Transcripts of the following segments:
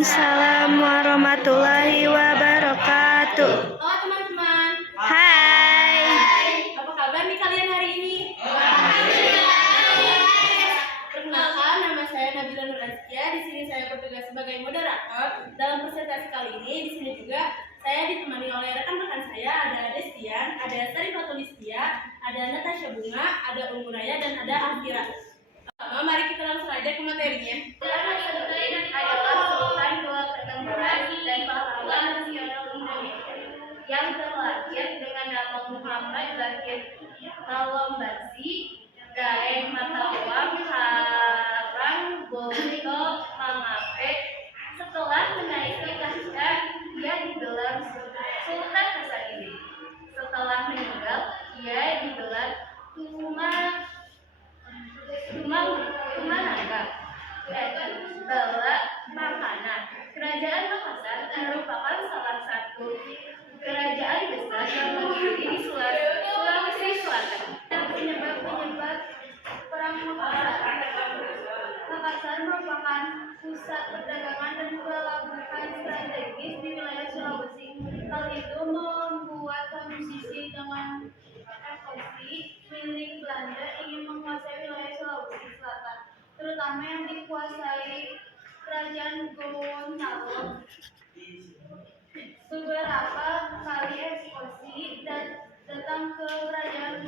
Waalaikumsalam warahmatullahi wabarakatuh. Halo teman-teman. Hai. Apa kabar nih kalian hari ini? Perkenalkan, nama saya Nabila Nur Azkia. Di sini saya bertugas sebagai moderator. Dalam presentasi kali ini, di sini juga saya ditemani oleh rekan-rekan saya. Ada Destian, ada Sarifatulistya, ada Natasha Bunga, ada Ungu Raya, dan ada Afira. Mari kita langsung aja ke materinya. Adalah sultan dua pertempuran dan pahlawan nasional Indonesia yang terlahir dengan nama Muhammad Bakir Lawambasi, Gareng Matawang, Harang Boto Mangapek. Setelah menaiki tahta, ia digelar Sultan Hasanuddin. Setelah meninggal, ia digelar Tumanangga. Bala Mahana. Kerajaan Makassar merupakan salah satu kerajaan besar yang berdiri di Sulawesi Selatan. Penyebab perang Makassar. Makassar merupakan pusat perdagangan dan pelabuhan strategis di wilayah Sulawesi. Hal itu membuat musisi dengan FOC milik Belanda ingin menguasai wilayah Sulawesi Selatan, terutama yang dikuasai Kerajaan Gorontalo. Beberapa kali FOC datang ke Kerajaan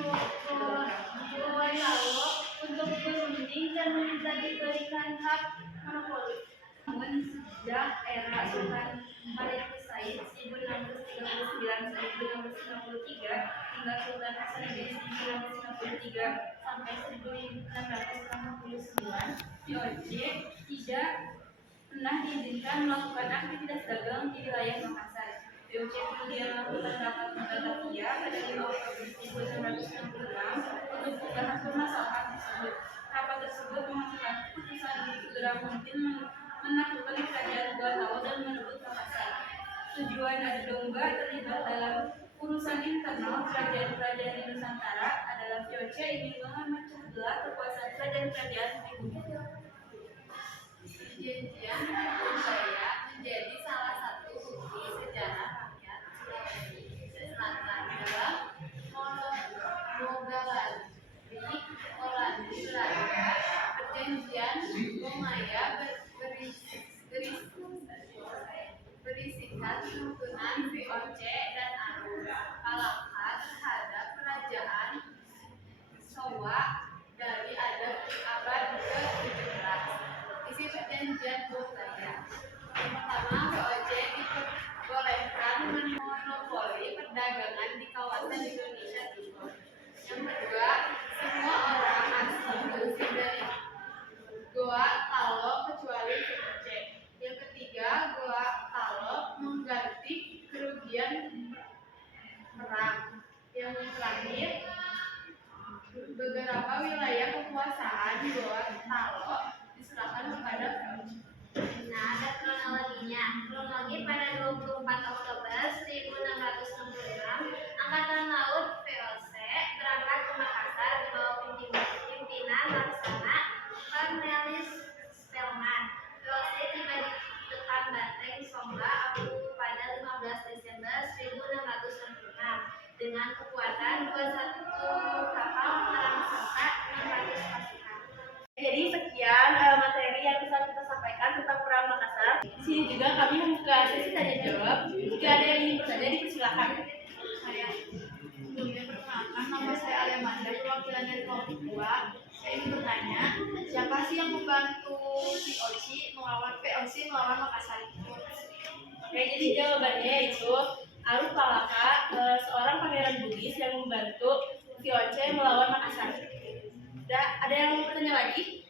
Gorontalo untuk berunding dan meminta diberikan hak monopoli. Namun sejak era Sultan Khalid Said 1639-1693 hingga Sultan Hasanuddin 1693 sampai 1669, VOC tidak pernah diizinkan melakukan aktivitas dagang di wilayah Makassar. VOC kemudian melakukan rapat Batavia pada 5 Oktober 1666 untuk membahas permasalahan tersebut. Rapat tersebut menghasilkan keputusan untuk segera mungkin menaklukkan kerajaan Gorontalo dan merebut Makassar. Tujuan adu domba terlibat dalam urusan internal kerajaan-kerajaan di Nusantara adalah VOC ingin memecah belah kekuasaan kerajaan-kerajaan pribumi. Perjanjian Budaya menjadi salah satu bukti sejarah rakyat Sulawesi Selatan dalam Monomogalari Olandi Belanda. Perjanjian Omaya berisikan tuntunan VOC dan arus kalahkan terhadap kerajaan Showa dari abad ke-17. Isi perjanjian budaya. Yang pertama, VOC diperbolehkan memonopoli perdagangan di kawasan Indonesia Timur. Yang kedua, semua orang asing diusir dari Goa Talo kecuali VOC. Yang ketiga, Goa Talo mengganti kerugian perang. Yang terakhir, beberapa wilayah kekuasaan Goa Talo diserahkan kepada VOC. Nah, ada kronologinya. Kronologi pada 24 Oktober 1666, Angkatan Laut VOC berangkat ke Makassar di bawah pimpinan Laksana Cornelis Spelman. VOC tiba di depan Banteng Somba Apu pada 15 Desember 1666 dengan kekuatan 21 kapal perang serta 600 pasukan. Jadi sekian materi yang bisa kita sampaikan tentang perang Makassar. Di sini juga kami membuka sesi tanya jawab. Jika ada yang ingin bertanya, dipersilakan. Sebelumnya perkenalkan, nama saya Alemanda, perwakilan dari kelompok 2. Saya ingin bertanya, siapa sih yang membantu VOC melawan Makassar? Oke, jadi jawabannya itu Arus Palaka, seorang pangeran Bugis yang membantu VOC melawan Makassar. Ada yang mau bertanya lagi?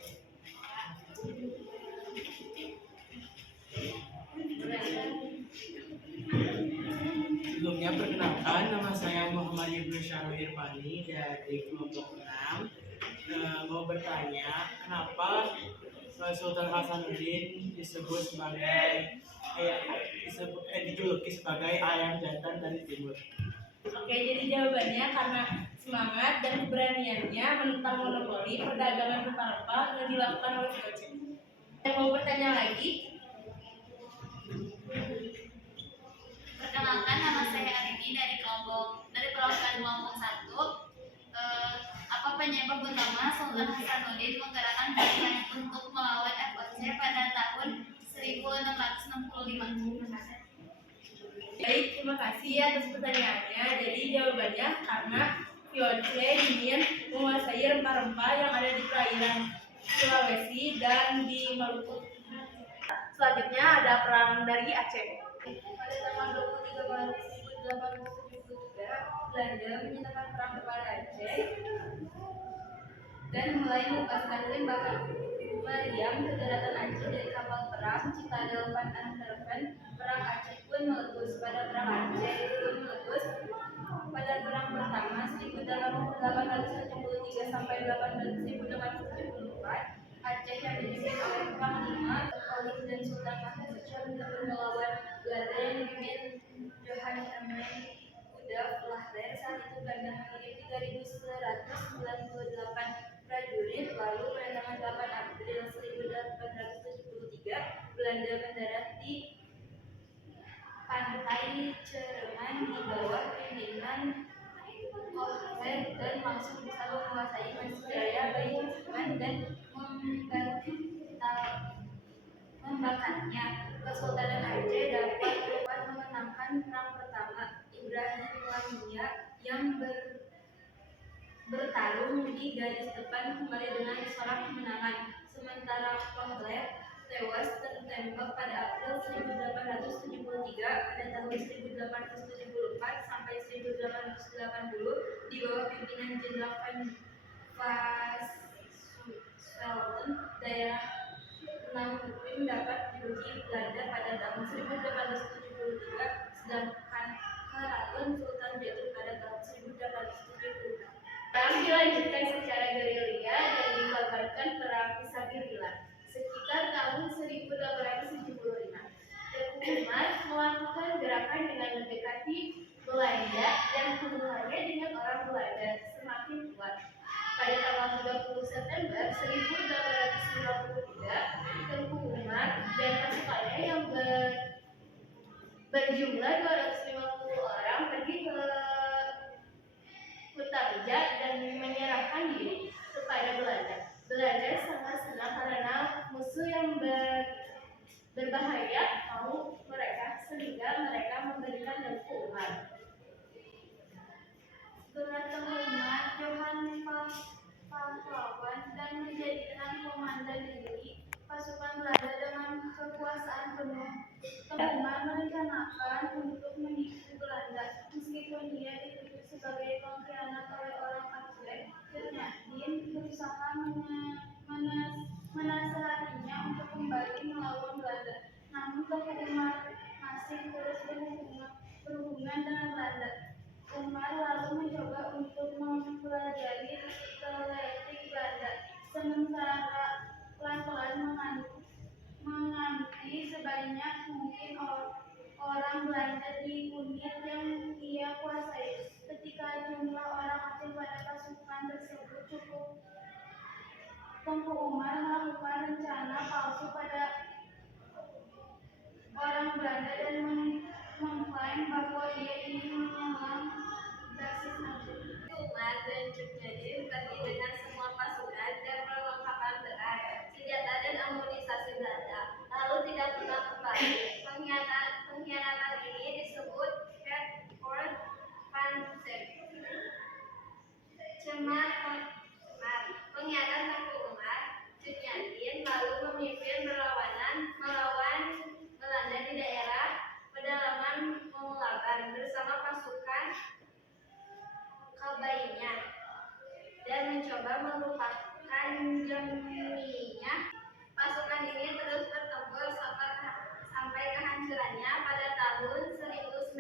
Sebelumnya perkenalkan, nama saya Muhammad Ibnu Syarul Irfani dari kelompok 6. Mau bertanya, kenapa Sultan Hasanuddin dijuluki sebagai ayam jantan dari timur? Oke, jadi jawabannya karena semangat dan keberaniannya menentang monopoli perdagangan rempah-rempah yang dilakukan oleh VOC. Yang mau bertanya lagi? Perkenalkan, nama saya Arini dari perwakilan kelompok 1. Apa penyebab utama Sultan Hasanuddin menggerakkan pasukan untuk melawan FOC pada tahun 1665? Baik, terima kasih atas pertanyaannya. Jadi jawabannya karena VOC ingin menguasai rempah-rempah yang ada di perairan Sulawesi dan di Maluku. Selanjutnya ada perang dari Aceh. Pada tanggal 23 Maret 1873, Belanda menyatakan perang kepada Aceh dan mulai melepaskan tembakan meriam ke daratan Aceh dari kapal perang Citadel van Antwerpen. Perang Aceh pun meletus. Pada perang Aceh pun meletus. Pada perang pertama 1873 sampai 1874, Aceh yang dipimpin oleh Panglima Khalid dan Sultan Mahmud tempur melawan Belanda yang dipimpin Johan Herman Udaf Lahrer. Saat itu Belanda mengirim 3.198 prajurit. Lalu pada tanggal 8 April 1873, Belanda mendarat di pantai Cerengan di bawah pimpinan Lahrer dan langsung bisa menguasai Mesir Jaya, Baituman dan membakarnya. Kesultanan Aceh dapat memenangkan perang pertama. Ibrahim Lamia yang bertarung di garis depan kembali dengan sorak kemenangan, sementara Lahrer tewas tertembak pada April 1873. Pada tahun 1874 sampai 1880 di bawah pimpinan Jenderal Van Swelten, daerah Namibia dapat diduduki Belanda pada tahun 1873, sedangkan Keraton Sultan jatuh pada tahun 1876. Perang dilanjutkan secara gerilya dan dikabarkan perang Fisabilillah sekitar tahun 1875. Tengku Umar melakukan gerakan dengan mendekati Belanda dan hubungannya dengan orang Belanda semakin kuat. Pada tanggal 30 September 1893, Tengku Umar dan pasukannya yang berjumlah 250 orang pergi ke Kutabeja dan menyerahkan diri kepada Belanda. Belanda sangat senang karena musuh yang berbahaya mau mereka, sehingga mereka memberikan Tengku Umar. Gelar Tengku Umar, Johan pahlawan dan menjadikan komandan negeri pasukan Belanda dengan kekuasaan penuh. Tengku Umar merencanakan untuk menipu Belanda, meskipun ia dituduh sebagai pengkhianat oleh orang Aceh. Din berusaha menasihatinya untuk kembali melawan Belanda, namun Tengku Umar masih terus berhubungan dengan Belanda. Umar lalu mencoba untuk mempelajari teletik Belanda, sementara pelan-pelan mengamati sebanyak mungkin orang Belanda di unit yang ia kuasai. Ketika jumlah orang Aceh pada pasukan tersebut cukup, Tengku Umar melakukan rencana palsu pada orang Belanda dan mengklaim bahwa ia ingin menyerang basis Aceh. Umar dan Jum'adin pergi dengan semua pasukan dan perlengkapan berat, senjata dan amunisasi Belanda, lalu tidak pernah kembali. Pengkhianatan ini disebut Hertford Panzer. Cemar pengkhianatan Tengku Umar, Jum'adin lalu memimpin perlawanan melawan Belanda di daerah pedalaman Mongolaban bersama pasukan kabainnya dan mencoba melupakan Jaminya. Pasukan ini terus bertempur sampai kehancurannya pada tahun 1901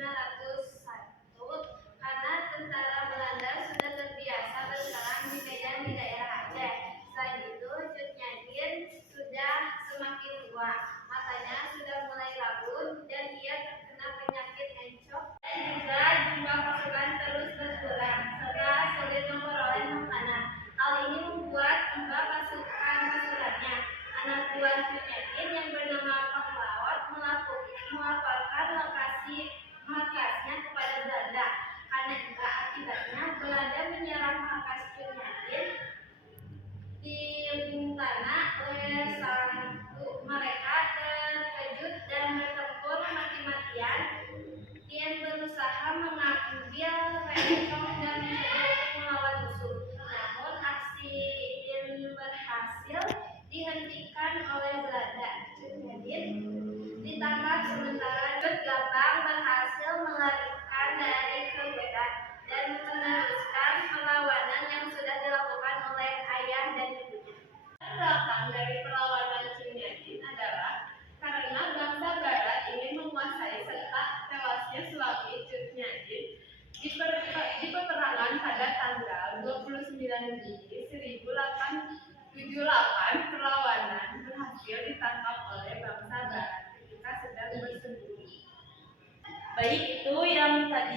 karena tentara Belanda sudah terbiasa berperang di medan di daerah Aceh. Selain itu, Jum'adin sudah semakin tua, matanya sudah mulai rabun dan ia terkena penyakit encok, dan juga jumlah pasukan terus berkurang serta sulit memperoleh makanan. Hal ini membuat pasukannya, anak buah Jum'adin yang bernama Pahlawan, melaporkan lokasi markas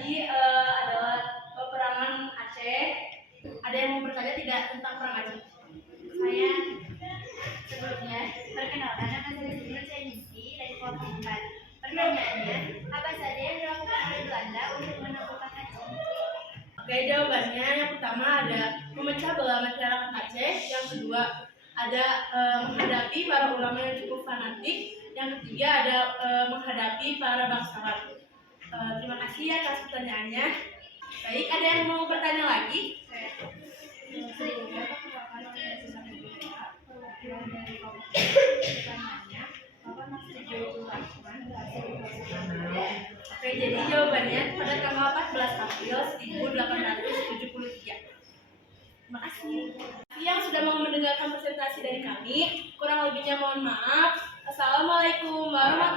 tadi adalah peperangan Aceh. Ada yang mau bertanya tidak tentang perang Aceh? Saya sebelumnya perkenalkan, nama saya Siti Nurcainisi dari kelompok 4. Pertanyaannya, apa saja yang dilakukan oleh Belanda untuk menaklukkan Aceh? Oke, jawabannya yang pertama ada memecah belah masyarakat Aceh, yang kedua ada menghadapi para ulama yang cukup fanatik, yang ketiga ada menghadapi para bangsawan. Terima kasih atas pertanyaannya. Baik, ada yang mau bertanya lagi? Sebelumnya perkenalkan, nama saya Susanti perwakilan dari kelompok 4. Pertanyaannya, apa maksud Baitul Rahman berhasil dilaksanakan? Oke, jadi jawabannya pada tanggal 14 April 1873. Terima kasih. Yang sudah mau mendengarkan presentasi dari kami, kurang lebihnya mohon maaf. Assalamualaikum warahmatullahi wabarakatuh.